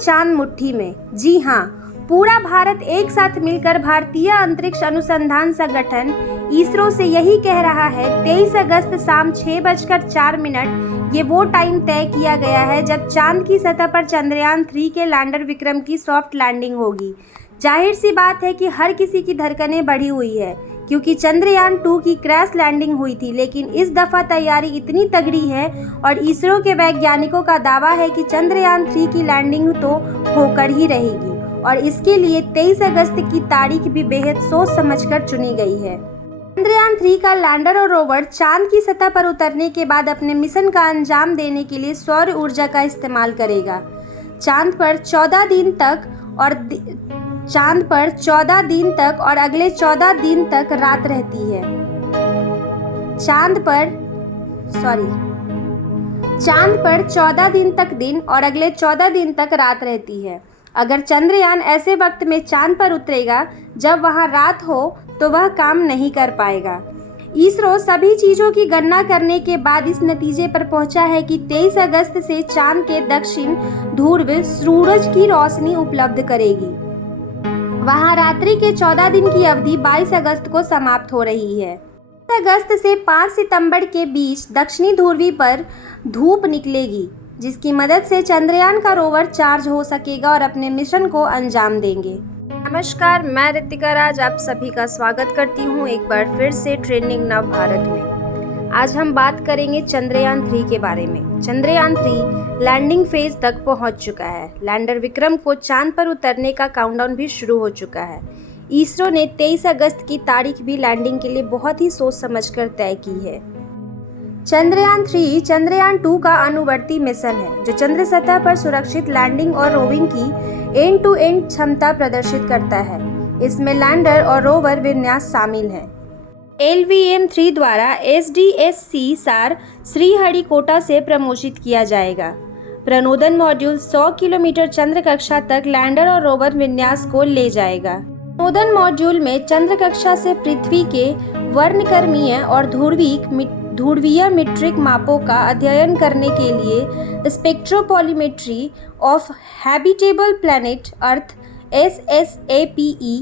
चांद मुट्ठी में। जी हाँ, पूरा भारत एक साथ मिलकर भारतीय अंतरिक्ष अनुसंधान संगठन इसरो से यही कह रहा है। 23 अगस्त शाम 6:04 ये वो टाइम तय किया गया है जब चांद की सतह पर चंद्रयान 3 के लैंडर विक्रम की सॉफ्ट लैंडिंग होगी। जाहिर सी बात है कि हर किसी की धड़कनें बढ़ी हुई है, क्योंकि चंद्रयान 2 की क्रैश लैंडिंग हुई थी, लेकिन इस दफ़ा तैयारी इतनी तगड़ी है और इसरो के वैज्ञानिकों का दावा है कि चंद्रयान 3 की लैंडिंग तो होकर ही रहेगी और इसके लिए 23 अगस्त की तारीख भी बेहद सोच समझकर चुनी गई है। चंद्रयान 3 का लैंडर और रोवर चांद की सतह पर उतरने के बाद अपने मिशन का अंजाम देने के लिए सौर ऊर्जा का इस्तेमाल करेगा। चांद पर 14 दिन तक और अगले 14 दिन तक रात रहती है। चांद पर 14 दिन तक दिन और अगले 14 दिन तक रात रहती है। अगर चंद्रयान ऐसे वक्त में चांद पर उतरेगा जब वहां रात हो तो वह काम नहीं कर पाएगा। इसरो सभी चीज़ों की गणना करने के बाद इस नतीजे पर पहुंचा है कि 23 अगस्त से चांद के दक्षिण ध्रुव सूरज की रोशनी उपलब्ध करेगी। वहां रात्रि के 14 दिन की अवधि 22 अगस्त को समाप्त हो रही है। 23 अगस्त से 5 सितंबर के बीच दक्षिणी ध्रुवी पर धूप निकलेगी, जिसकी मदद से चंद्रयान का रोवर चार्ज हो सकेगा और अपने मिशन को अंजाम देंगे। नमस्कार, मैं रितिका राज आप सभी का स्वागत करती हूँ एक बार फिर से ट्रेंडिंग नव भारत में। आज हम बात करेंगे चंद्रयान 3 के बारे में। चंद्रयान 3 लैंडिंग फेज तक पहुंच चुका है। लैंडर विक्रम को चांद पर उतरने का काउंटडाउन भी शुरू हो चुका है। इसरो ने 23 अगस्त की तारीख भी लैंडिंग के लिए बहुत ही सोच समझकर तय की है। चंद्रयान 3 चंद्रयान 2 का अनुवर्ती मिशन है, जो चंद्र सतह पर सुरक्षित लैंडिंग और रोविंग की एंड टू एंड क्षमता प्रदर्शित करता है। इसमें लैंडर और रोवर विन्यास शामिल हैं। LVM-3 द्वारा SDSC सार श्रीहरिकोटा से प्रमोशित किया जाएगा। प्रणोदन मॉड्यूल 100 किलोमीटर चंद्र कक्षा तक लैंडर और रोवर विन्यास को ले जाएगा। प्रणोदन मॉड्यूल में चंद्र कक्षा से पृथ्वी के वर्णक्रमीय और ध्रुवीय मीट्रिक मापों का अध्ययन करने के लिए spectropolarimetry of habitable planet earth SSAPE।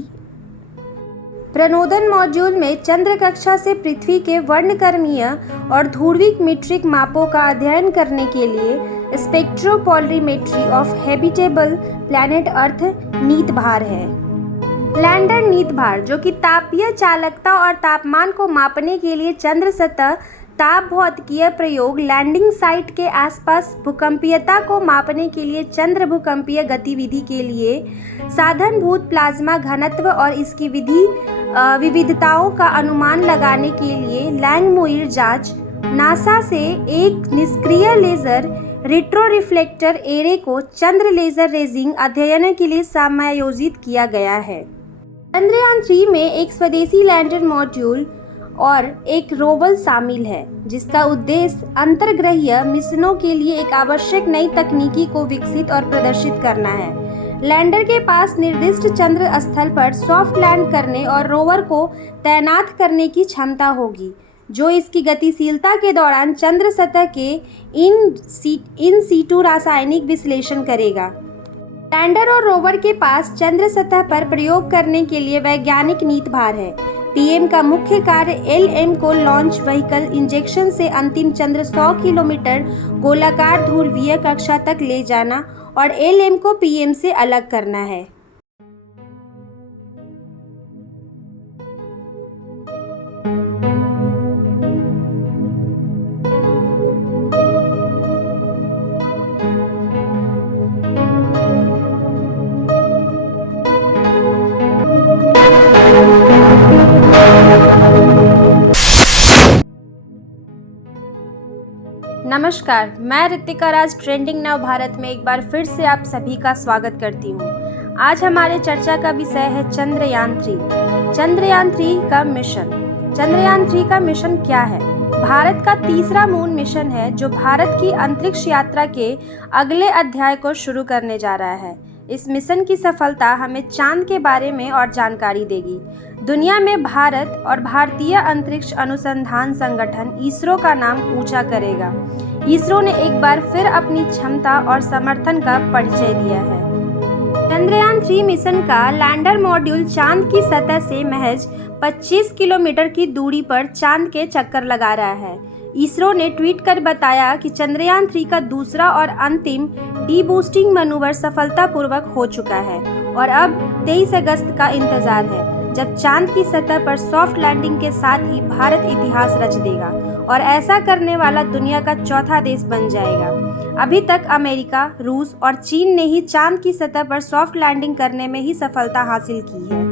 प्रणोदन मॉड्यूल में चंद्र कक्षा से पृथ्वी के वर्णक्रमीय और ध्रुवीय मीट्रिक मापों का अध्ययन करने के लिए स्पेक्ट्रोपॉलीमेट्री ऑफ हैबिटेबल प्लैनेट अर्थ नीतभार है। लैंडर नीतभार, जो कि तापीय चालकता और तापमान को मापने के लिए चंद्र सतह ताप भौतिकीय प्रयोग, लैंडिंग साइट के आसपास भूकंपीयता को मापने के लिए चंद्र भूकंपीय गतिविधि के लिए साधनभूत प्लाज्मा घनत्व और इसकी विविधताओं का अनुमान लगाने के लिए लैंगमुइर जांच, नासा से एक निष्क्रिय लेजर रेट्रो रिफ्लेक्टर एरे को चंद्र लेजर रेजिंग अध्ययन के लिए समायोजित किया गया है। चंद्रयान 3 में एक स्वदेशी लैंडर मॉड्यूल और एक रोवर शामिल है, जिसका उद्देश्य अंतर्ग्रहीय मिशनों के लिए एक आवश्यक नई तकनीकी को विकसित और प्रदर्शित करना है। लैंडर के पास निर्दिष्ट चंद्र स्थल पर सॉफ्ट लैंड करने और रोवर को तैनात करने की क्षमता होगी, जो इसकी गतिशीलता के दौरान चंद्र सतह के इन सीटू रासायनिक विश्लेषण करेगा। लैंडर और रोवर के पास चंद्र सतह पर प्रयोग करने के लिए वैज्ञानिक नीतभार है। PM का मुख्य कार्य LM को लॉन्च व्हीकल इंजेक्शन से अंतिम चंद्र 100 किलोमीटर गोलाकार ध्रुवीय कक्षा तक ले जाना और LM को PM से अलग करना है। नमस्कार, मैं रितिका राज ट्रेंडिंग नव भारत में एक बार फिर से आप सभी का स्वागत करती हूँ। आज हमारे चर्चा का विषय है चंद्रयान 3। चंद्रयान 3 का मिशन। चंद्रयान 3 का मिशन क्या है? भारत का तीसरा मून मिशन है, जो भारत की अंतरिक्ष यात्रा के अगले अध्याय को शुरू करने जा रहा है। इस मिशन की सफलता हमें चांद के बारे में और जानकारी देगी। दुनिया में भारत और भारतीय अंतरिक्ष अनुसंधान संगठन इसरो का नाम ऊंचा करेगा। इसरो ने एक बार फिर अपनी क्षमता और समर्थन का परिचय दिया है। चंद्रयान 3 मिशन का लैंडर मॉड्यूल चांद की सतह से महज 25 किलोमीटर की दूरी पर चांद के चक्कर लगा रहा है। इसरो ने ट्वीट कर बताया कि चंद्रयान 3 का दूसरा और अंतिम डीबूस्टिंग मैनूवर सफलतापूर्वक हो चुका है और अब 23 अगस्त का इंतजार है, जब चांद की सतह पर सॉफ्ट लैंडिंग के साथ ही भारत इतिहास रच देगा और ऐसा करने वाला दुनिया का चौथा देश बन जाएगा। अभी तक अमेरिका, रूस और चीन ने ही चांद की सतह पर सॉफ्ट लैंडिंग करने में ही सफलता हासिल की है।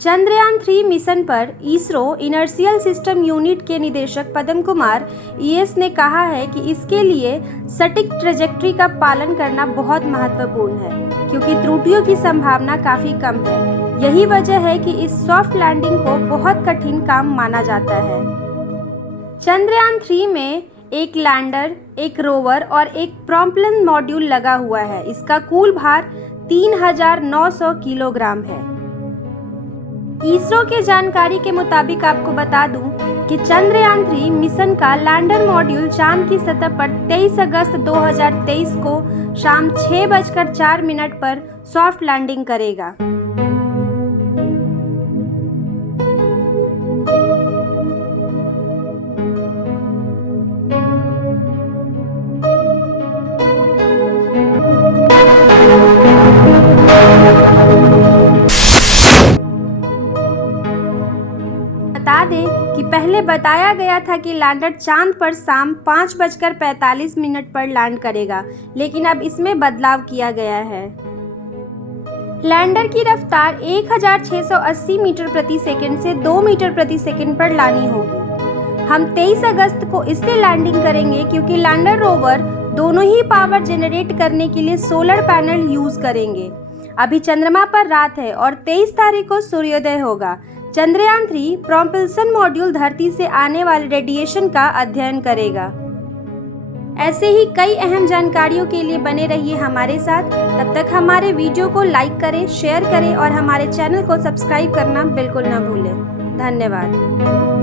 चंद्रयान 3 मिशन पर इसरो इनर्शियल सिस्टम यूनिट के निदेशक पदम कुमार ईएस ने कहा है कि इसके लिए सटीक ट्रेजेक्ट्री का पालन करना बहुत महत्वपूर्ण है, क्योंकि त्रुटियों की संभावना काफ़ी कम है। यही वजह है कि इस सॉफ्ट लैंडिंग को बहुत कठिन काम माना जाता है। चंद्रयान 3 में एक लैंडर, एक रोवर और एक प्रॉपेलर मॉड्यूल लगा हुआ है। इसका कुल भार 3900 किलोग्राम है। इसरो के जानकारी के मुताबिक आपको बता दूं कि चंद्रयान 3 मिशन का लैंडर मॉड्यूल चांद की सतह पर 23 अगस्त 2023 को शाम 6:04 पर सॉफ्ट लैंडिंग करेगा। बता दें कि पहले बताया गया था कि लैंडर चांद पर शाम 5:45 पर लैंड करेगा, लेकिन अब इसमें बदलाव किया गया है। लैंडर की रफ्तार 1680 मीटर प्रति सेकंड से 2 मीटर प्रति सेकंड पर लानी होगी। हम 23 अगस्त को इसलिए लैंडिंग करेंगे क्योंकि लैंडर रोवर दोनों ही पावर जनरेट करने के लिए सोलर पैनल यूज करेंगे। अभी चंद्रमा पर रात है और 23 तारीख को सूर्योदय होगा। चंद्रयान 3 प्रॉपेल्शन मॉड्यूल धरती से आने वाले रेडिएशन का अध्ययन करेगा। ऐसे ही कई अहम जानकारियों के लिए बने रहिए हमारे साथ। तब तक हमारे वीडियो को लाइक करें, शेयर करें और हमारे चैनल को सब्सक्राइब करना बिल्कुल न भूलें। धन्यवाद।